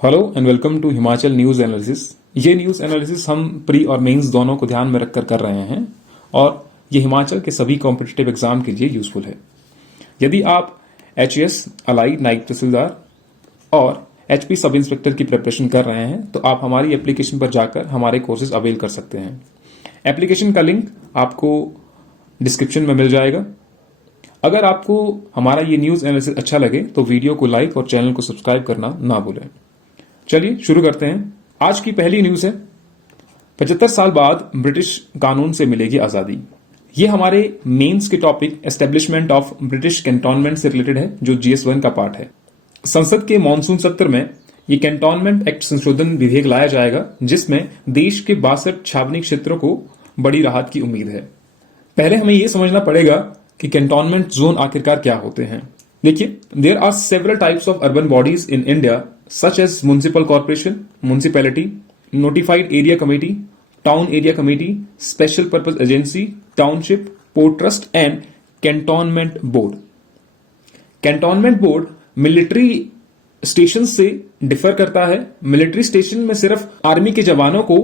Hello and welcome to Himachal news analysis. ये news analysis हम pre और मेंस दोनों को ध्यान में रखकर कर रहे हैं और ये हिमाचल के सभी कॉम्पिटिटिव एग्जाम के लिए यूजफुल है। यदि आप एचएएस, अलाइड नायब तहसीलदार और एचपी सब इंस्पेक्टर की प्रिपरेशन कर रहे हैं तो आप हमारी एप्लीकेशन पर जाकर हमारे कोर्सेज अवेल कर सकते हैं। एप्लीकेशन का लिंक आपको डिस्क्रिप्शन में मिल जाएगा। अगर आपको हमारा ये न्यूज एनालिसिस अच्छा लगे तो वीडियो को लाइक और चैनल को सब्सक्राइब करना ना भूलें। चलिए शुरू करते हैं। आज की पहली न्यूज है 75 साल बाद ब्रिटिश कानून से मिलेगी आजादी। ये हमारे मेंस के topic establishment of British cantonment से रिलेटेड है, जो GS1 का पार्ट है। संसद के मॉनसून सत्र में ये कैंटोनमेंट एक्ट संशोधन विधेयक लाया जाएगा, जिसमें देश के 62 छावनी क्षेत्रों को बड़ी राहत की उम्मीद है। पहले हमें यह समझना पड़ेगा कि कैंटोनमेंट जोन आखिरकार क्या होते हैं। देखिए, there are several types of urban bodies in India such as municipal corporation, municipality, notified area committee, town area committee, special purpose agency, township, port trust and cantonment board. Cantonment board military station से differ करता है। Military station में सिर्फ army के जवानों को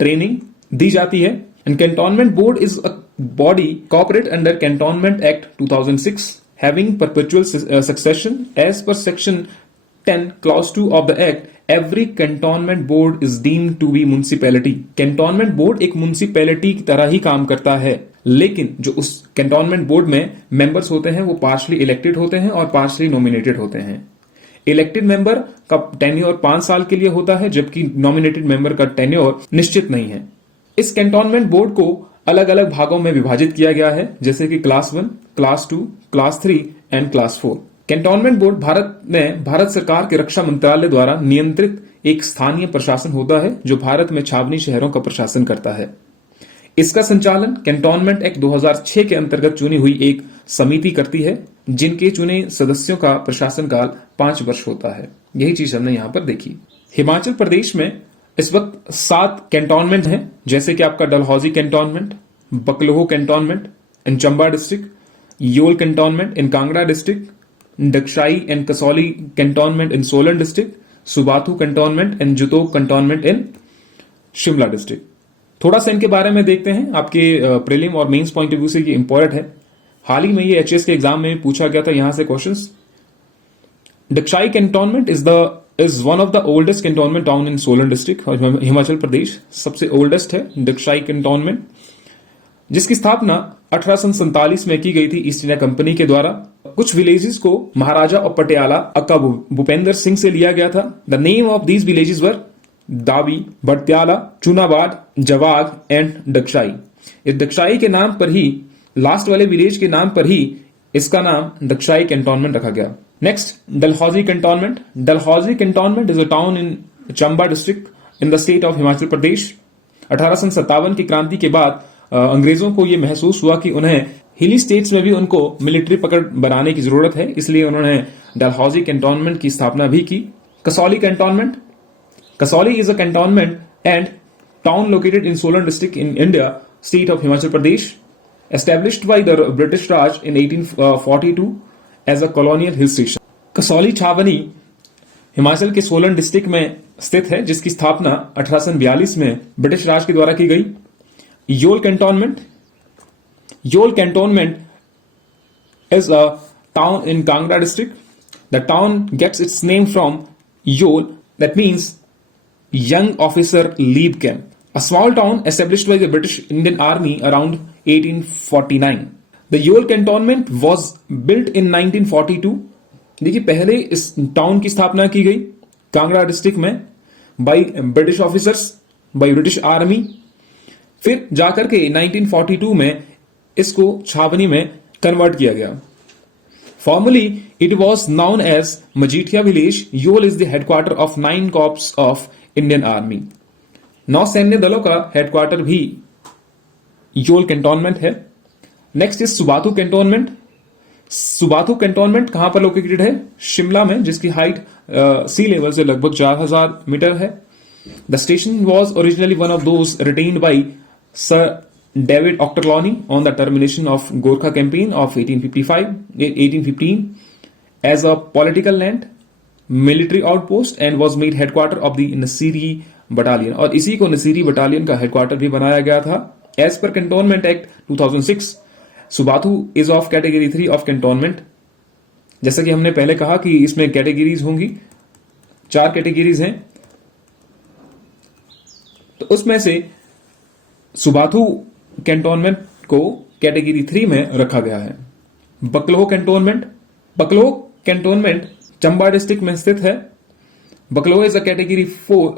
training दी जाती है। And cantonment board is a body corporate under cantonment act 2006 having perpetual succession as per section 10 clause 2 of the act. Every cantonment board is deemed to be municipality. Cantonment board एक municipality की तरह ही काम करता है, लेकिन जो उस cantonment board में मेंबर्स होते हैं वो पार्शली इलेक्टेड होते हैं और पार्शली नॉमिनेटेड होते हैं। इलेक्टेड मेंबर का टेन्योर 5 साल के लिए होता है, जबकि नॉमिनेटेड मेंबर का टेन्योर निश्चित नहीं है। इस कैंटोनमेंट बोर्ड को अलग अलग भागों में विभाजित किया गया है, जैसे कि class 1, class 2, class 3 and class 4। Cantonment board Bharat सरकार के रक्षा मंत्रालय द्वारा नियंत्रित एक स्थानीय प्रशासन होता है, जो भारत में छावनी शहरों का प्रशासन करता है। इसका संचालन कैंटोनमेंट एक्ट 2006 के अंतर्गत चुनी हुई एक समिति करती है, जिनके चुने सदस्यों का प्रशासन काल 5 वर्ष होता है। यही चीज हमने यहां पर देखी। हिमाचल प्रदेश में इस वक्त 7 कैंटोनमेंट हैं, जैसे कि आपका Dalhousie cantonment, Bakloh cantonment in Chamba district, Yol cantonment in Kangra district, Dagshai and Kasauli cantonment in Solan district, Subathu cantonment and Jutogh cantonment in Shimla district. थोड़ा सा इनके बारे में देखते हैं। आपके प्रीलिम और मेंस पॉइंट ऑफ व्यू से ये इंपॉर्टेंट है। हाल ही में ये एचएस के एग्जाम में पूछा गया था, यहां से questions. Dagshai cantonment is one of the oldest cantonment town in Solan district, Himachal Pradesh सबसे ओल्डेस्ट है डक्षाई कैंटोनमेंट, जिसकी स्थापना 1847 में की गई थी ईस्ट इंडिया कंपनी के द्वारा। कुछ विलेजेस को महाराजा और पटियाला अक्का भूपेंद्र सिंह से लिया गया था। The name of these villages were Dawi, Badtyala, चुनाबाद, जवाग and डक्षाई। इस डक्षाई के नाम पर ही, लास्ट वाले विलेज के नाम पर ही इसका नाम डक्षाई कैंटोनमेंट रखा गया। Next, Dalhousie cantonment. Dalhousie cantonment is a town in Chamba district in the state of Himachal Pradesh. 1857 की क्रांति के बाद अंग्रेजों को यह महसूस हुआ कि उन्हें हिली स्टेट्स में भी उनको मिलिट्री पकड़ बनाने की जरूरत है, इसलिए उन्होंने डलहौजी कैंटोनमेंट की स्थापना भी की। Kasauli cantonment. Kasauli is a cantonment and town located in Solan district in India, state of Himachal Pradesh, established by the British Raj in 1842 as a colonial hill station. Kasauli छावनी हिमाचल के सोलन डिस्ट्रिक्ट में स्थित है, जिसकी स्थापना 1842 में ब्रिटिश राज के द्वारा की गई। Yol cantonment. Yole Cantonment is a town in Kangra district. The town gets its name from Yole, that means Young Officer Leave Camp, a small town established by the British Indian Army around 1849. The Yole Cantonment was built in 1942. देखिए, पहले इस town की स्थापना की गई Kangra district में by British officers, by British army. फिर जाकर के 1942 में इसको छावनी में कन्वर्ट किया गया। Formerly it was known as Majithia village. Yol is the headquarter of 9 corps of Indian army. 9 सैन्य दलों का हेडक्वार्टर भी योल कैंटोनमेंट है। Next is Subathu cantonment. Subathu cantonment कहां पर लोकेटेड है? शिमला में, जिसकी हाइट सी लेवल से लगभग 4000 मीटर है। The station was originally one of those retained by sir David Ochterlony on the termination of Gorkha campaign of 1815 as a political land. Military outpost and was made headquarter of the Nasiri battalion, और इसी को Nasiri battalion का headquarter भी बनाया गया था। As per cantonment act 2006, Subathu is of category 3 of cantonment. जैसा कि हमने पहले कहा कि इसमें कैटेगरीज होंगी, 4 कैटेगरीज हैं, तो उसमें से सुबाथू कैंटोनमेंट को कैटेगरी 3 में रखा गया है। बकलोह कैंटोनमेंट चंबा डिस्ट्रिक्ट में स्थित है। Bakloh is a category 4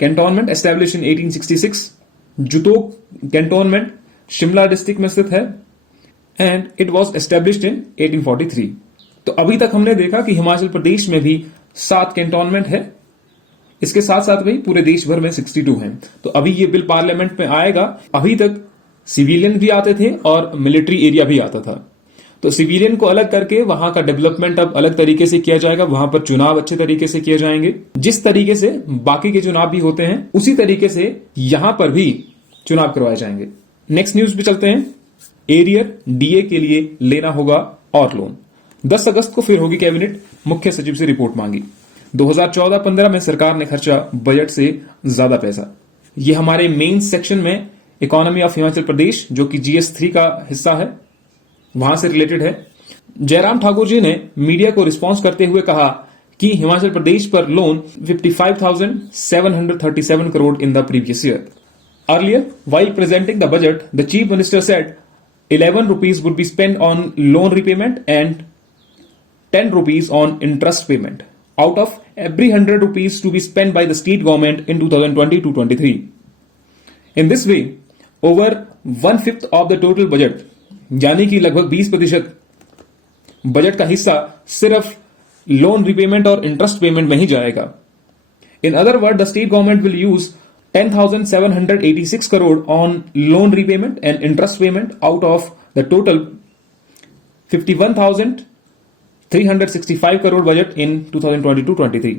cantonment establish in 1866। Jutogh cantonment Shimla district में स्थित है and it was established in 1843। तो अभी तक हमने देखा कि हिमाचल प्रदेश में भी 7 कैंटोनमेंट है, इसके साथ साथ भी पूरे देश भर में 62 हैं। तो अभी ये बिल पार्लियामेंट में आएगा। अभी तक सिविलियन भी आते थे और मिलिट्री एरिया भी आता था, तो सिविलियन को अलग करके वहां का डेवलपमेंट अब अलग तरीके से किया जाएगा, वहां पर चुनाव अच्छे तरीके से किए जाएंगे। जिस तरीके से बाकी के चुनाव भी होते हैं उसी तरीके से यहां पर भी चुनाव करवाए जाएंगे। नेक्स्ट न्यूज पे चलते हैं। एरियर डीए के लिए लेना होगा और लोन। 10 अगस्त को फिर होगी कैबिनेट, मुख्य सचिव से रिपोर्ट मांगी। 2014-15 में सरकार ने खर्चा बजट से ज्यादा पैसा। ये हमारे मेन सेक्शन में इकोनॉमी ऑफ हिमाचल प्रदेश, जो कि GS3 का हिस्सा है, वहां से रिलेटेड है। जयराम ठाकुर जी ने मीडिया को रिस्पॉन्स करते हुए कहा कि हिमाचल प्रदेश पर loan 55,737 crore in the previous year. Earlier, while presenting the budget, the chief minister said 11 rupees would be spent on loan repayment and 10 rupees on interest payment out of every 100 rupees to be spent by the state government in 2020-23. In this way, over 1/5 of the total budget, यानी कि लगभग 20% budget का हिस्सा सिर्फ loan repayment और interest payment में ही जाएगा। In other word, the state government will use 10,786 crore on loan repayment and interest payment out of the total 51,365 crore budget in 2022-23।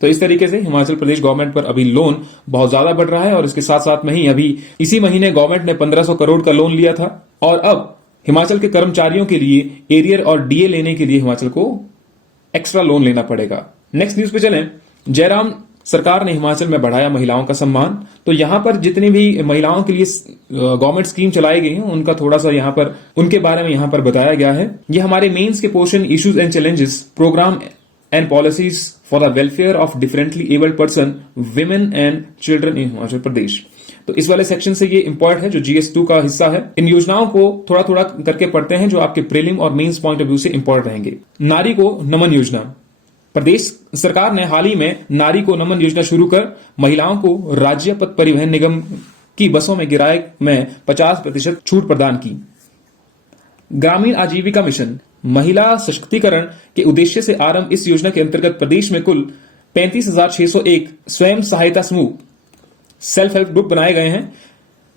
तो इस तरीके से हिमाचल प्रदेश गवर्नमेंट पर अभी लोन बहुत ज्यादा बढ़ रहा है, और इसके साथ साथ में ही अभी इसी महीने गवर्नमेंट ने 1500 करोड़ का लोन लिया था, और अब हिमाचल के कर्मचारियों के लिए एरियर और डीए लेने के लिए हिमाचल को एक्स्ट्रा लोन लेना पड़ेगा। नेक्स्ट न्यूज पे चलें। जयराम सरकार ने हिमाचल में बढ़ाया महिलाओं का सम्मान। तो यहां पर जितनी भी महिलाओं के लिए गवर्नमेंट स्कीम चलाई गई है उनका थोड़ा सा यहां पर उनके बारे में यहां पर बताया गया है। ये हमारे मेंस के portion issues and challenges, programme and policies for the welfare of differently abled person, women and children in Himachal Pradesh. तो इस वाले सेक्शन से ये इंपॉर्टेंट है जो GS2 का हिस्सा है। इन योजनाओं को थोड़ा थोड़ा करके पढ़ते हैं जो आपके प्रीलिम और मेंस पॉइंट ऑफ व्यू से इंपॉर्टेंट रहेंगे। नारी को नमन योजना। प्रदेश सरकार ने हाल ही में नारी को नमन योजना शुरू कर महिलाओं को राज्य पथ परिवहन निगम की बसों में किराए में 50% छूट प्रदान की। ग्रामीण आजीविका मिशन, महिला सशक्तिकरण के उद्देश्य से आरंभ इस योजना के अंतर्गत प्रदेश में कुल 35,601 स्वयं सहायता समूह सेल्फ हेल्प ग्रुप बनाए गए हैं,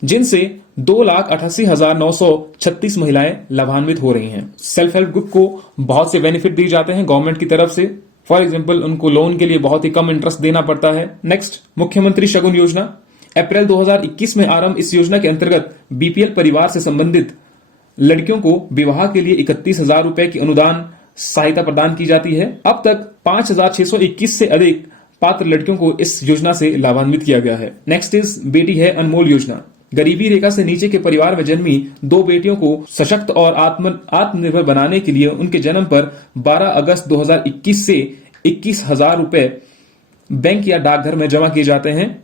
जिनसे 2,88,936 महिलाएं लाभान्वित हो रही हैं। सेल्फ हेल्प ग्रुप को बहुत से बेनिफिट दिए जाते हैं गवर्नमेंट की तरफ से। फॉर एग्जाम्पल, उनको लोन के लिए बहुत ही कम इंटरेस्ट देना पड़ता है। नेक्स्ट, मुख्यमंत्री शगुन योजना। अप्रैल 2021 में आरंभ इस योजना के अंतर्गत BPL परिवार से संबंधित लड़कियों को विवाह के लिए 31,000 रुपए की अनुदान सहायता प्रदान की जाती है। अब तक 5,621 से अधिक पात्र लड़कियों को इस योजना से लाभान्वित किया गया है। नेक्स्ट इज बेटी है अनमोल योजना। गरीबी रेखा से नीचे के परिवार में जन्मी 2 बेटियों को सशक्त और आत्मनिर्भर बनाने के लिए उनके जन्म पर 12 अगस्त 2021 से 21,000 रुपए बैंक या डाकघर में जमा किए जाते हैं।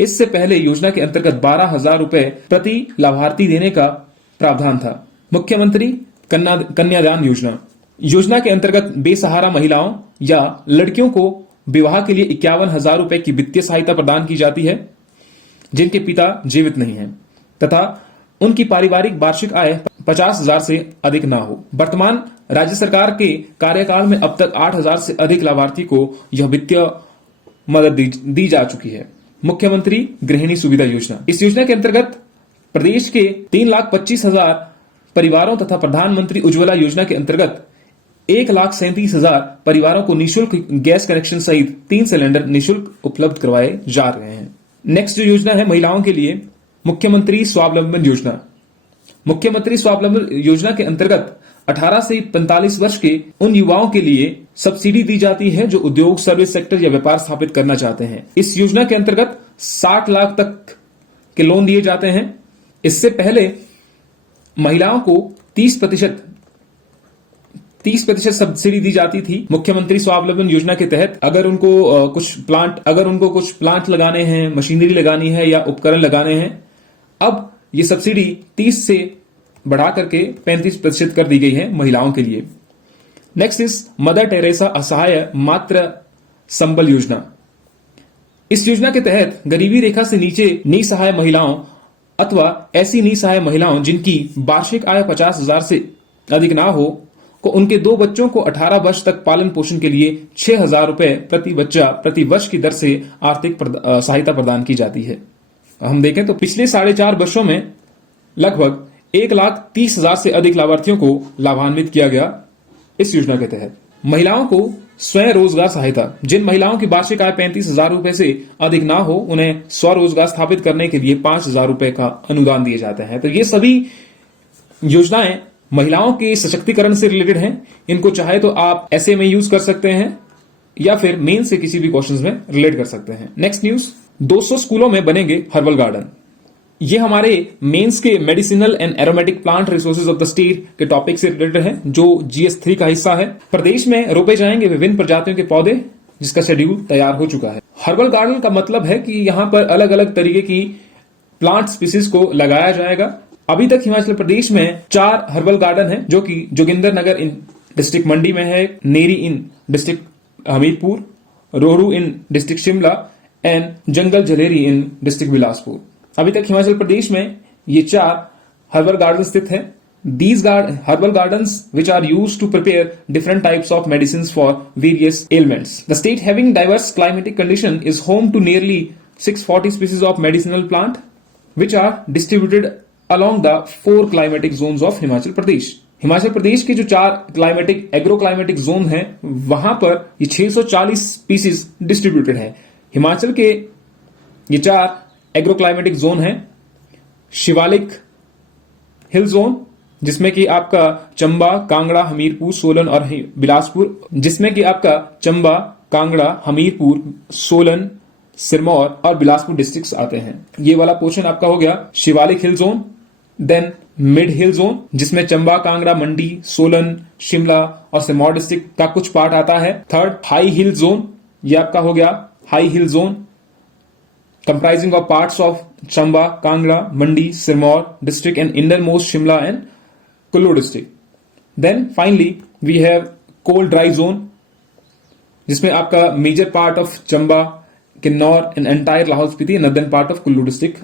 इससे पहले योजना के अंतर्गत 12,000 रुपए प्रति लाभार्थी देने का प्रावधान था। मुख्यमंत्री कन्यादान योजना। योजना के अंतर्गत बेसहारा महिलाओं या लड़कियों को विवाह के लिए 51,000 रुपए की वित्तीय सहायता प्रदान की जाती है जिनके पिता जीवित नहीं हैं तथा उनकी पारिवारिक वार्षिक आय 50,000 से अधिक ना हो। वर्तमान राज्य सरकार के कार्यकाल में अब तक 8,000 से अधिक लाभार्थी को यह वित्तीय मदद दी जा चुकी है। मुख्यमंत्री गृहिणी सुविधा योजना। इस योजना के अंतर्गत प्रदेश के 3,25,000 परिवारों तथा प्रधानमंत्री उज्ज्वला योजना के अंतर्गत 1,37,000 परिवारों को निःशुल्क गैस कनेक्शन सहित 3 सिलेंडर निःशुल्क उपलब्ध करवाए जा रहे हैं। नेक्स्ट जो योजना है महिलाओं के लिए, मुख्यमंत्री स्वावलंबन योजना। मुख्यमंत्री स्वावलंबन योजना के अंतर्गत 18 से 45 वर्ष के उन युवाओं के लिए सब्सिडी दी जाती है जो उद्योग, सर्विस सेक्टर या व्यापार स्थापित करना चाहते हैं। इस योजना के अंतर्गत 60 लाख तक के लोन दिए जाते हैं। इससे पहले महिलाओं को 30% सब्सिडी दी जाती थी। मुख्यमंत्री स्वावलंबन योजना के तहत अगर उनको कुछ प्लांट लगाने हैं, मशीनरी लगानी है या उपकरण लगाने हैं, अब ये सब्सिडी 30 से बढ़ा करके 35% कर दी गई है महिलाओं के लिए। नेक्स्ट इज मदर टेरेसा असहाय मातृ संबल योजना। इस योजना के तहत गरीबी रेखा से नीचे निसहाय महिलाओं अथवा ऐसी निसहाय महिलाओं जिनकी वार्षिक आय 50,000 से अधिक ना हो को उनके 2 बच्चों को 18 वर्ष तक पालन पोषण के लिए 6,000 रुपए प्रति बच्चा प्रति वर्ष की दर से आर्थिक सहायता प्रदान की जाती है। हम देखें तो पिछले 4.5 वर्षों में लगभग 1,30,000 से अधिक लाभार्थियों को लाभान्वित किया गया इस योजना के तहत। महिलाओं को स्वयं रोजगार सहायता। जिन महिलाओं की वार्षिक आय 35,000 रुपए से अधिक ना हो उन्हें स्वरोजगार स्थापित करने के लिए 5,000 रुपए का अनुदान दिए जाते हैं। तो ये सभी योजनाएं महिलाओं के सशक्तिकरण से रिलेटेड हैं। इनको चाहे तो आप ऐसे में यूज कर सकते हैं या फिर मेन से किसी भी क्वेश्चंस में रिलेट कर सकते हैं। नेक्स्ट न्यूज, 200 स्कूलों में बनेंगे हर्बल गार्डन। ये हमारे मेंस के medicinal and aromatic plant resources of the state के टॉपिक से रिलेटेड है, जो GS3 का हिस्सा है। प्रदेश में रोपे जाएंगे विभिन्न प्रजातियों के पौधे, जिसका शेड्यूल तैयार हो चुका है। हर्बल गार्डन का मतलब है कि यहां पर अलग अलग तरीके की प्लांट स्पीसीज को लगाया जाएगा। अभी तक हिमाचल प्रदेश में 4 हर्बल गार्डन है, जो कि जोगिंदरनगर इन डिस्ट्रिक्ट मंडी में है, Neri in district Hamirpur, Rohru in district Shimla and Jangal Jhaleri in district Bilaspur. अभी तक हिमाचल प्रदेश में ये 4 हर्बल गार्डन स्थित हैं। These herbal gardens which are used to prepare different types of medicines for various ailments. The state having diverse climatic condition is home to nearly 640 species of medicinal plant which are distributed along the 4 climatic zones of Himachal Pradesh. Himachal Pradesh के जो 4 agro climatic zone हैं, वहां पर ये 640 species distributed है। हिमाचल के ये 4 agro climatic zone है। शिवालिक हिल जोन, जिसमें कि आपका चंबा, कांगड़ा, हमीरपुर, सोलन और बिलासपुर, जिसमें कि आपका चंबा, कांगड़ा, हमीरपुर, सोलन, सिरमौर और बिलासपुर डिस्ट्रिक्ट्स आते हैं। ये वाला पोर्शन आपका हो गया शिवालिक हिल जोन। देन मिड हिल जोन, जिसमें चंबा, कांगड़ा, मंडी, सोलन, शिमला और सिरमौर डिस्ट्रिक्ट का कुछ पार्ट आता है। थर्ड हाई हिल जोन, ये आपका हो गया high hill zone, comprising of parts of Chamba, Kangra, Mandi, Sirmaur district and innermost Shimla and Kullu district. Then finally we have cold dry zone, जिसमें आपका major part of Chamba, Kinnaur and entire Lahaul Spiti, northern part of Kullu district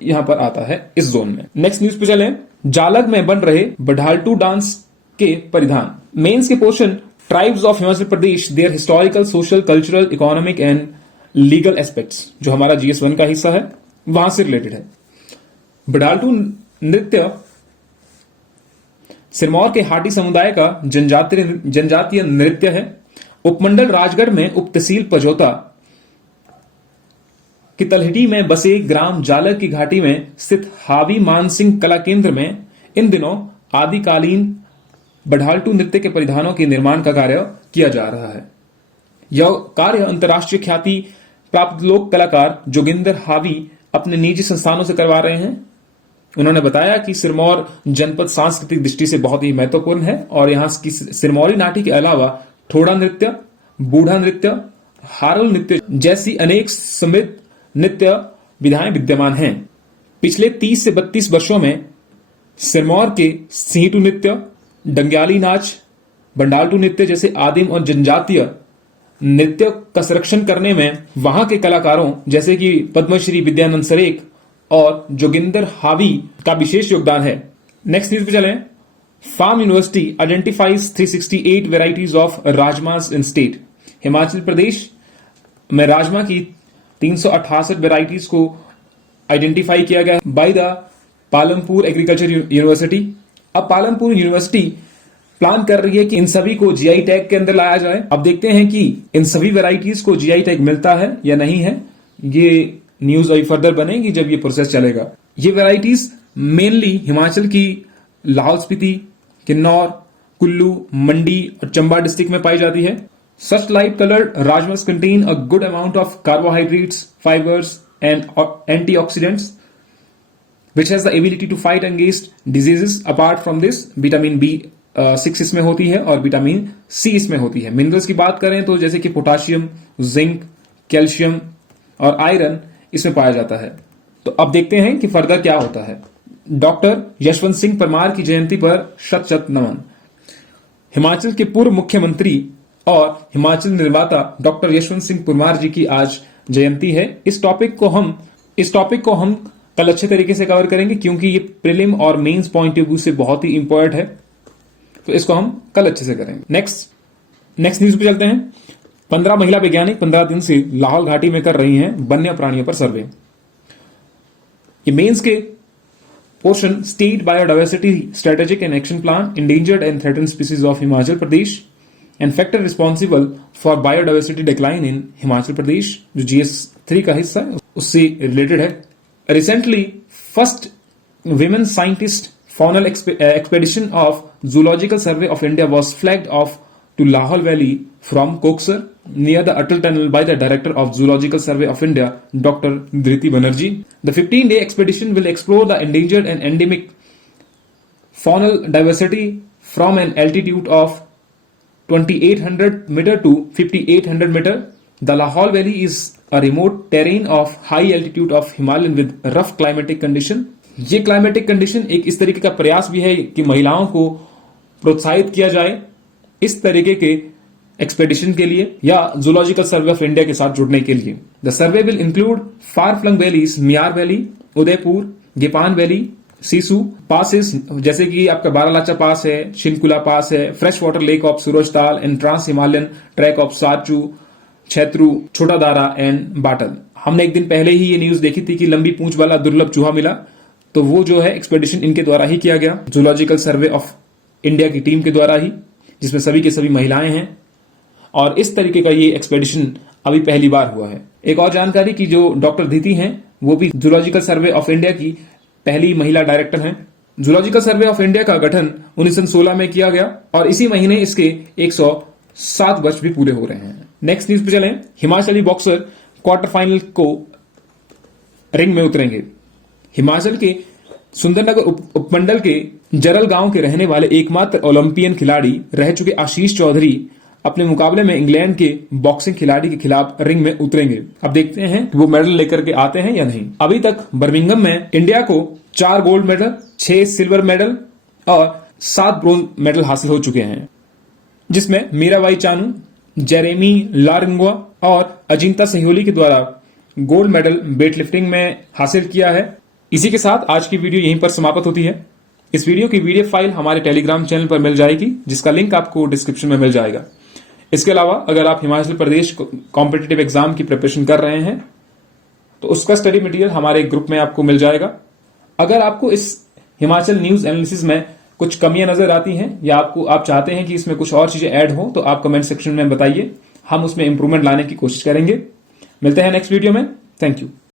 यहां पर आता है इस जोन में। नेक्स्ट न्यूज पे चलें। जालग में बन रहे बढालटू डांस के परिधान। मेंस के portion tribes of Himachal Pradesh, their historical, social, cultural, economic and legal aspects, जो हमारा GS1 का हिस्सा है, वहां से रिलेटेड है। बढालटू नृत्य सिरमौर के हाटी समुदाय का जनजातीय नृत्य है। उपमंडल राजगढ़ में उप तहसील पजौता की तलहटी में बसे ग्राम जालग की घाटी में स्थित हावी मानसिंह कला केंद्र में इन दिनों आदिकालीन बढालटू नृत्य के परिधानों के निर्माण का कार्य किया जा रहा है। यह कार्य अंतर्राष्ट्रीय ख्याति प्राप्त लोक कलाकार जोगिंदर हावी अपने निजी संस्थानों से करवा रहे हैं। उन्होंने बताया कि सिरमौर जनपद सांस्कृतिक दृष्टि से बहुत ही महत्वपूर्ण है और यहां की सिरमौरी नाटी के अलावा ठोड़ा नृत्य, बूढ़ा नृत्य, हारल नृत्य जैसी अनेक समृद्ध नृत्य विधाएं विद्यमान हैं। पिछले 30 से 32 वर्षों में सिरमौर के सीटू नृत्य, डंग्याली नाच, बंडालटू नृत्य जैसे आदिम और जनजातीय नृत्य का संरक्षण करने में वहां के कलाकारों जैसे कि पद्मश्री विद्यानंद सरेख और जोगिंदर हावी का विशेष योगदान है। नेक्स्ट न्यूज पे चलें। Farm university identifies 368 varieties of rajmas in state. Himachal Pradesh में राजमा की 368 वेराइटीज को आइडेंटिफाई किया गया by the Palampur agriculture university. अब पालमपुर यूनिवर्सिटी प्लान कर रही है कि इन सभी को GI टैग के अंदर लाया जाए। अब देखते हैं कि इन सभी वेराइटीज को GI टैग मिलता है या नहीं है। ये न्यूज अभी फर्दर बनेगी जब ये प्रोसेस चलेगा। ये वेराइटीज मेनली हिमाचल की लाहौल स्पीति, किन्नौर, कुल्लू, मंडी और चंबा डिस्ट्रिक्ट में पाई जाती है। Such light coloured rajmas contain a good amount of carbohydrates, fibres and antioxidants which has the ability to fight against diseases. Apart from this, vitamin B6 इसमें होती है और विटामिन C इसमें होती है। मिनरल्स की बात करें तो जैसे कि पोटाशियम, जिंक, कैल्शियम और आयरन इसमें पाया जाता है। तो अब देखते हैं कि फर्दर क्या होता है। डॉक्टर यशवंत सिंह परमार की जयंती पर शत शत नमन। हिमाचल के पूर्व मुख्यमंत्री और हिमाचल निर्माता डॉक्टर यशवंत सिंह परमार जी की आज जयंती है। इस टॉपिक को हम कल अच्छे तरीके से कवर करेंगे क्योंकि ये प्रीलिम और मेंस पॉइंट ऑफ व्यू से बहुत ही इंपॉर्टेंट है, तो इसको हम कल अच्छे से करेंगे। नेक्स्ट न्यूज पे चलते हैं। 15 महिला वैज्ञानिक 15 दिन से लाहौल घाटी में कर रही हैं वन्य प्राणियों पर सर्वे। ये मेंस के portion state biodiversity strategic and action plan, endangered and threatened species of Himachal Pradesh and factor responsible for biodiversity decline in Himachal Pradesh, जो GS3 का हिस्सा है उससे रिलेटेड है। Recently, first women scientist faunal expedition of Zoological Survey of India was flagged off to Lahore Valley from Koksar near the Atal Tunnel by the Director of Zoological Survey of India, Dr. Dhriti Banerjee. The 15-day expedition will explore the endangered and endemic faunal diversity from an altitude of 2800 meter to 5800 meter. The Lahore Valley is a remote terrain of high altitude of Himalayan with rough climatic condition. ये climatic condition एक इस तरीके का प्रयास भी है कि महिलाओं को प्रोत्साहित किया जाए इस तरीके के एक्सपेडिशन के लिए या जूलॉजिकल सर्वे ऑफ इंडिया के साथ जुड़ने के लिए। The survey will include far flung valleys, Miyar valley, Udaipur, Gepan valley, Sissu passes जैसे कि आपका बारालाचा पास है, शिनकुला पास है, fresh water lake of Surajtal and trans Himalayan track of Sarchu, Chhatru, Chhota Dara and bottle. हमने एक दिन पहले ही ये न्यूज देखी थी कि लंबी पूंछ वाला दुर्लभ चूहा मिला, तो वो जो है एक्सपेडिशन इनके द्वारा ही किया गया, जूलॉजिकल सर्वे ऑफ इंडिया की टीम के द्वारा ही, जिसमें सभी के सभी महिलाएं हैं। और इस तरीके का ये एक्सपेडिशन अभी पहली बार हुआ है। एक और जानकारी की जो डॉक्टर धीति हैं वो भी जूलॉजिकल सर्वे ऑफ इंडिया की पहली महिला डायरेक्टर हैं। जूलॉजिकल सर्वे ऑफ इंडिया का गठन 1916 में किया गया और इसी महीने इसके 107 वर्ष भी पूरे हो रहे हैं। नेक्स्ट न्यूज पे चलें। हिमाचली बॉक्सर क्वार्टर फाइनल को रिंग में उतरेंगे। हिमाचल के सुंदरनगर उपमंडल के जरल गांव के रहने वाले एकमात्र ओलंपियन खिलाड़ी रह चुके आशीष चौधरी अपने मुकाबले में इंग्लैंड के बॉक्सिंग खिलाड़ी के खिलाफ रिंग में उतरेंगे। अब देखते हैं कि वो मेडल लेकर के आते हैं या नहीं। अभी तक बर्मिंघम में इंडिया को 4 गोल्ड मेडल, 6 सिल्वर मेडल और 7 ब्रोंज मेडल हासिल हो चुके हैं, जिसमें मीराबाई चानू, जेरेमी लारिंगवा और अजिंता सहियोली के द्वारा गोल्ड मेडल वेटलिफ्टिंग में हासिल किया है। इसी के साथ आज की वीडियो यहीं पर समाप्त होती है। इस वीडियो की PDF फाइल हमारे टेलीग्राम चैनल पर मिल जाएगी, जिसका लिंक आपको डिस्क्रिप्शन में मिल जाएगा। इसके अलावा अगर आप हिमाचल प्रदेश कॉम्पिटिटिव एग्जाम की प्रिपरेशन कर रहे हैं तो उसका स्टडी मटेरियल हमारे ग्रुप में आपको मिल जाएगा। अगर आपको इस हिमाचल न्यूज एनालिसिस में कुछ कमियां नजर आती हैं या आप चाहते हैं कि इसमें कुछ और चीजें ऐड हो तो आप कमेंट सेक्शन में बताइए, हम उसमें इंप्रूवमेंट लाने की कोशिश करेंगे। मिलते हैं नेक्स्ट वीडियो में। Thank you.